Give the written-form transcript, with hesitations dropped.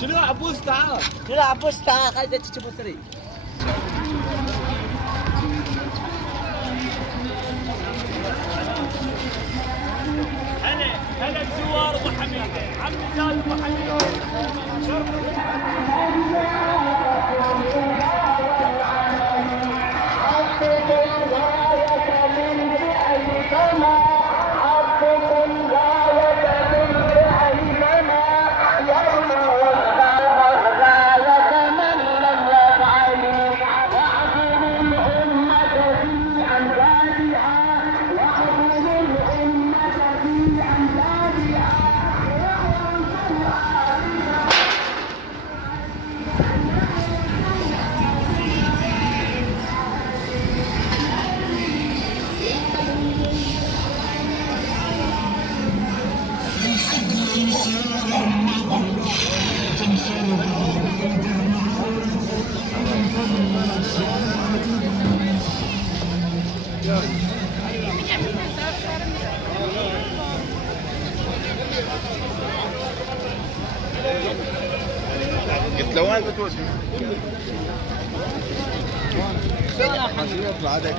شنو عبوس تعال. شنو عبوس تعال خلي تشوف سري. هلا بزوار ابو حميده، عم زاد ابو حميده. قلت له وين بتودي؟ يطلع هذاك.